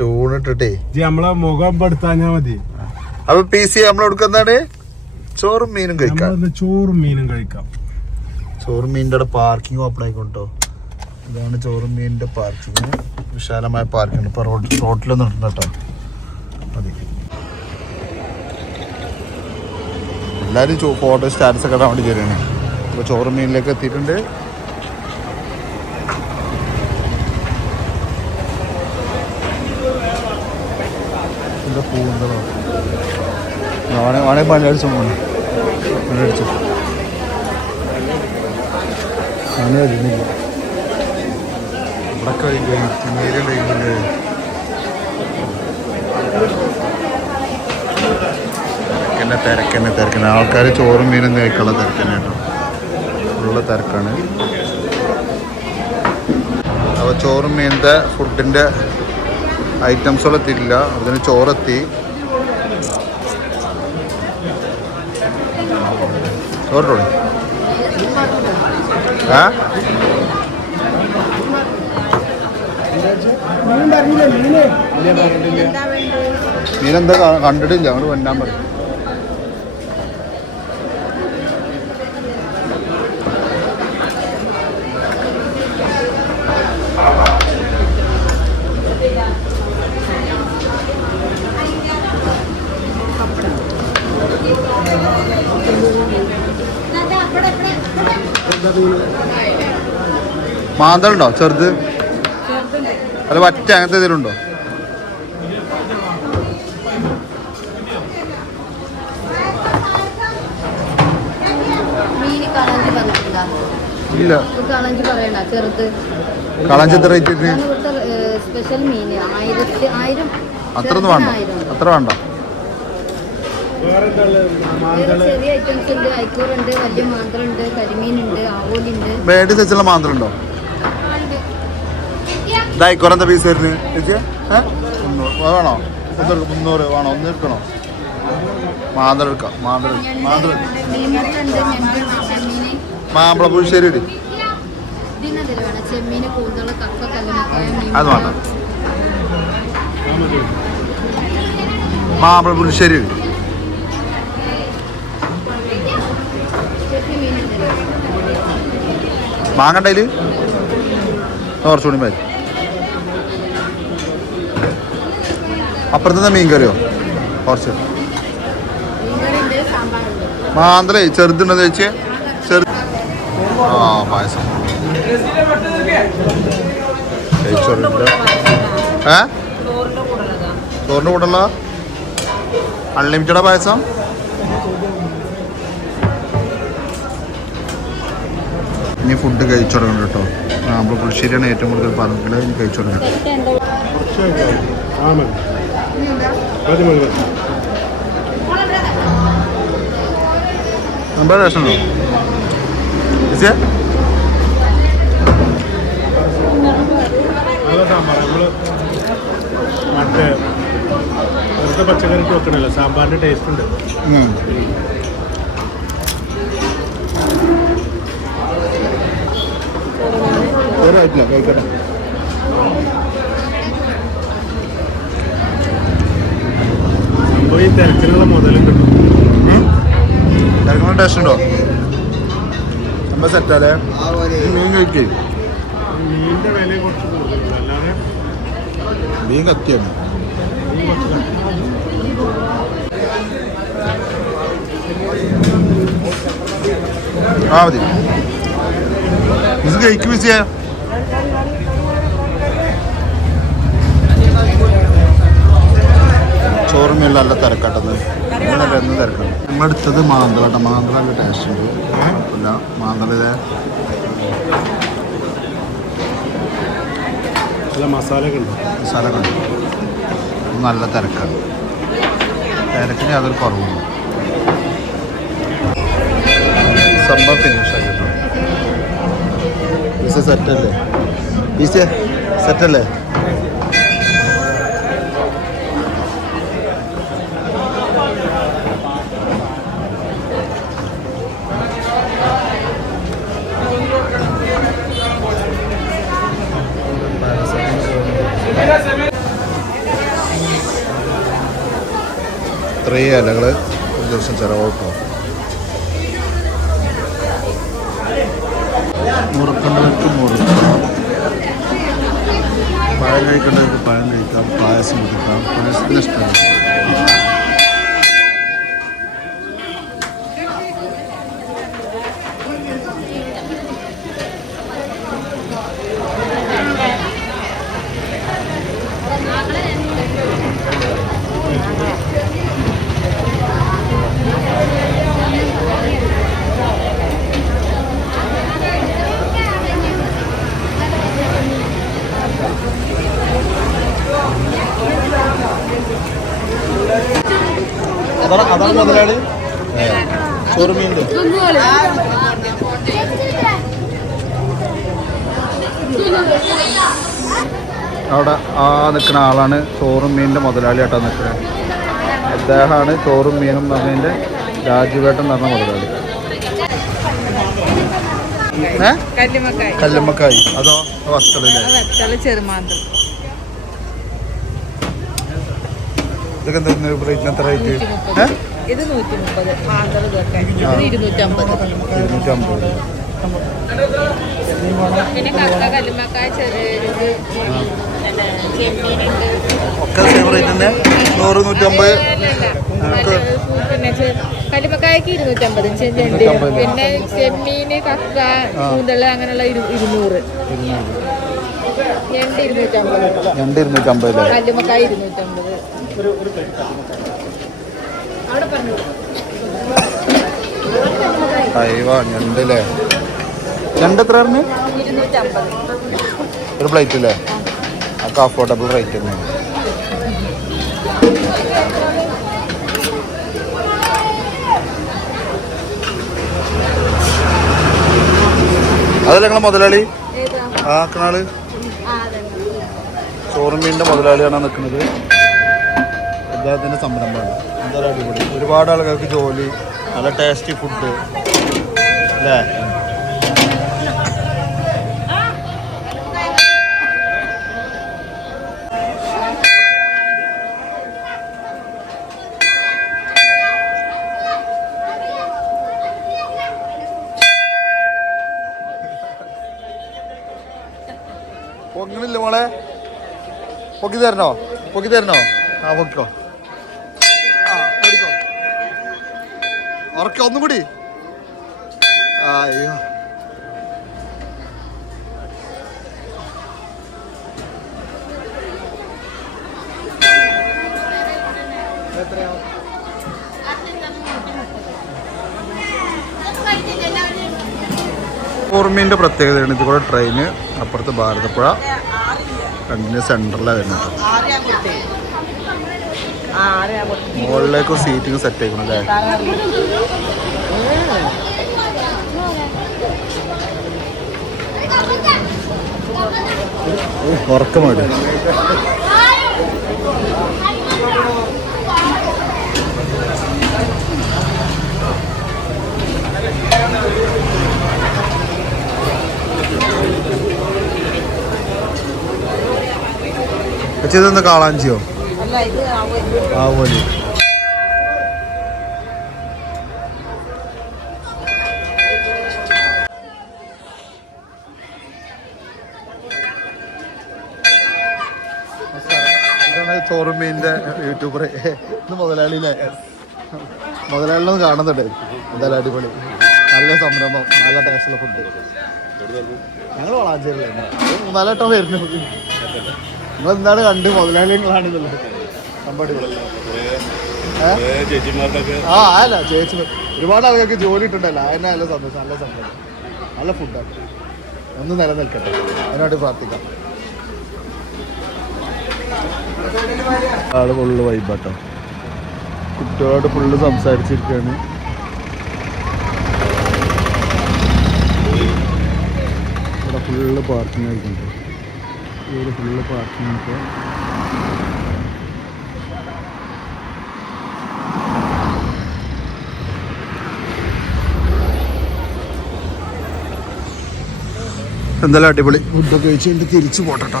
ടൂണിട്ടിട്ടേ നമ്മളെ മുഖം പെടുത്താഞ്ഞാ മതി. അപ്പൊ PC നമ്മളെടുക്കുന്നതാണ് ചോറും മീനും കഴിക്കാം. ചോറും മീനും കഴിക്കാം. ചോറും മീനിന്റെ പാർക്കിംഗ് ഓപ്പൺ ആയിക്കോട്ടോ. ഇതാണ് ചോറും മീനിന്റെ പാർക്കിംഗ്. വിശാലമായ പാർക്കിംഗ്. ഇപ്പൊ റോഡിലൊന്നും ഇട്ടുണ്ട് കേട്ടോ. മതി. എല്ലാരും ഫോട്ടോ സ്റ്റാറ്റസ് ഒക്കെ ഇടാൻ വേണ്ടി കയറിയാണ്. ഇപ്പൊ ചോറും മീനിലേക്ക് എത്തിയിട്ടുണ്ട്. എന്താ പൂന്തളോ വേണേ പണി അടിച്ചു അടിച്ചു പണി അടിക്കുന്നില്ല. ഇവിടെ കഴിക്കുന്നുണ്ട്. തിരക്കന്നെ ആൾക്കാർ ചോറും മീനും കഴിക്കാനുള്ള തിരക്കന്നെ കേട്ടോ. ഉള്ള തിരക്കാണ്. അപ്പോൾ ചോറും മീനിൻ്റെ ഫുഡിൻ്റെ ഐറ്റംസുകൾ എത്തിയിട്ടില്ല. അതിന് ചോറെത്തി. ചോറിട്ടോളി. മീനെന്താ കണ്ടിട്ടില്ല. അങ്ങോട്ട് വന്നാൻ പറയും. മാന്തളുണ്ടോ ചെറുത്? അല്ല വറ്റ അങ്ങനത്തെ എന്തെങ്കിലും ഉണ്ടോ? ഇല്ല. കളഞ്ച് എത്ര റേറ്റ്? അത്ര ഒന്നും വേണ്ട. അത്ര വേണ്ട. വേണ്ടി സൈസുള്ള മാന്തളുണ്ടോ? ഇതായിക്കോറ എന്താ പീസ് വരുന്നത് ചേച്ചി? 300 വേണോ? 300 വേണോ? ഒന്ന് എടുക്കണോ? മാന്തൾ എടുക്കാം. മാമ്പള പുളിശ്ശേരി ഇടി. അത് വേണ്ട. മാമ്പള പുളിശ്ശേരി ഇടി. മാങ്ങണ്ടതിൽ കുറച്ചുകൂടി മതി. അപ്പുറത്തുനിന്ന് മീൻ കറിയോ? കുറച്ച് മാന്തളേ ചെറുതുണ്ടോ ചേച്ചി? പായസം ചോറിൻ്റെ കൂടെയുള്ള അൺലിമിറ്റഡാ പായസം? ഇനി ഫുഡ് കഴിച്ചു തുടങ്ങണം കേട്ടോ. നമ്മൾ പുളിശ്ശേരിയാണ് ഏറ്റവും കൂടുതൽ പറഞ്ഞിട്ടുള്ളത്. ഇനി കഴിച്ചു തുടങ്ങണം. എന്താ രസമുണ്ടോ ചേച്ചി? മറ്റേ പച്ചക്കറിക്ക് വെക്കണല്ലോ, സാമ്പാറിന്റെ ടേസ്റ്റ് ഉണ്ട്. കഴിക്കട്ടെ. സംഭവം ഈ തിരക്കിനുള്ള മുതലും കിട്ടും. തിരക്കിനുള്ള ടേസ്റ്റ് ഉണ്ടോ? സംഭവം സെറ്റാലേ. മീൻ കഴിക്കേ. മീനിന്റെ വില കുറച്ച് കൂടുതൽ. അല്ലാതെ മീൻ കത്തിയാണ്. മതി. ഇത് കഴിക്കും വിസിയ. ചോറുമേല നല്ല തിരക്കാട്ടത്. ഇന്നലെ എന്നും തിരക്കാണ്. നമ്മളെടുത്തത് മാന്തളാട്ട. മാന്തള നല്ല ടേസ്റ്റ് ഉണ്ട്. അല്ല മാന്തള മസാല കണ്ടു. നല്ല തിരക്കാണ്. തിരക്കിന് യാതൊരു കുറവുണ്ട്. സംഭവം ഫിനിഷ് ആക്കിട്ടോ. പീസ് സെറ്റല്ലേ? പീസ് സെറ്റല്ലേ? ഇത്രയും ഇലകൾ ഒരു ദിവസം ചിലവട്ടോ. മുറുക്കേണ്ടവർക്ക് മുറുക്കാം, പഴം കഴിക്കേണ്ടവർക്ക് പഴം കഴിക്കാം, പായസം കുടിക്കാം. പായസത്തിന് ഇഷ്ടമാണ്. അതാണ് മുതലാളി ചോറുമീൻ്റെ. അവിടെ ആ നിൽക്കുന്ന ആളാണ് ചോറും മീനിൻ്റെ മുതലാളിയായിട്ടാ നിൽക്കുന്നത്. അദ്ദേഹമാണ് ചോറും മീനും പറഞ്ഞതിൻ്റെ രാജുവേട്ടൻ എന്ന് പറഞ്ഞ മുതലാളി. കല്ലുമ്മക്കായി അതോ വത്തളില്ലേ? ഇതൊക്കെ എന്താ റേറ്റിന് എത്ര റേറ്റ്? ഇത് 130, 250. പിന്നെ കക്ക, കല്ലുമ്മക്കായ, ചെറിയ ഒക്കെ സെയിം റേറ്റ് തന്നെ? 100, 150? പിന്നെ കല്ലുമ്മക്കായ്ക്ക് 250, പിന്നെ ചെമ്മീന്, കക്ക, കൂന്തള് അങ്ങനെയുള്ള 200. ഞണ്ട് 250, കല്ലുമ്മക്കായ 250. അയ്യോ ഞണ്ടല്ലേ? ഞണ്ട് എത്ര പറഞ്ഞു? 250 ഒരു പ്ലേറ്റ് അല്ലേ? ഒക്കെ അഫോർഡബിൾ റേറ്റ് തന്നെയാണ്. അതല്ല നിങ്ങളെ മുതലാളി ആക്കണാള്? ചോറുമീൻ്റെ മുതലാളിയാണ് നിൽക്കുന്നത്. അദ്ദേഹത്തിൻ്റെ സംരംഭമാണ്. എന്തായാലും അടിപൊളി. ഒരുപാട് ആളുകൾക്ക് ജോലി, നല്ല ടേസ്റ്റി ഫുഡ് അല്ലേ? പൊങ്ങണില്ല മോളെ? പൊക്കി തരണോ? പൊക്കി തരണോ? ആ പൊക്കിക്കോ. ഉറക്ക ഒന്നും കൂടി. അയ്യോ ഓർമ്മീൻ്റെ പ്രത്യേകതയാണ് ഇത് കൂടെ ട്രെയിന് അപ്പുറത്ത് ഭാരതപ്പുഴ രണ്ടിന് സെൻറ്ററിലാണ് വരുന്നത്. മുകളിലേക്ക് സീറ്റിങ് സെറ്റ് ആക്കണം അല്ലേ? ഉറക്കമായിട്ട് ഇതെന്താ കാളാഞ്ചിയോ? ആവോലി. ഇതാണ് ചോറുമീൻ്റെ യൂട്യൂബർ. ഇത് മുതലാളിയിലെ മുതലാളിനൊന്ന് കാണുന്നുണ്ട്. എന്തായാലും അടിപൊളി, നല്ല സംരംഭം, നല്ല ടേസ്റ്റുള്ള ഫുഡ്. ഞങ്ങൾ വളാഞ്ചേരിയിലാണ്. 4 വട്ടം വരുന്നു. നിങ്ങളെന്താണ് കണ്ട് മുതലാളികളാണെന്നുള്ളത്? ആ അല്ല ചേച്ചി ഒരുപാട് ആളുകൾക്ക് ജോലി ഇട്ടുണ്ടല്ലോ, അതിനെ നല്ല സന്തോഷം, നല്ല സംഭവം, നല്ല ഫുഡാണ്. ഒന്നും നിലനിൽക്കട്ടെ, അതിനോട് പ്രാർത്ഥിക്കാം. ആള് ഫുള്ള് വൈബാട്ടോ, കുട്ടികളോട് ഫുള്ള് സംസാരിച്ചിരിക്കുകയാണ്. ഇവിടെ ഫുള്ള് പാർക്കിംഗ് ആയിട്ടുണ്ട്. ഇവിടെ ഫുള്ള് പാർക്കിംഗ് ഒക്കെ. എന്തായാലും അടിപൊളി ഫുഡൊക്കെ കഴിച്ച് തിരിച്ചു പോട്ടോ.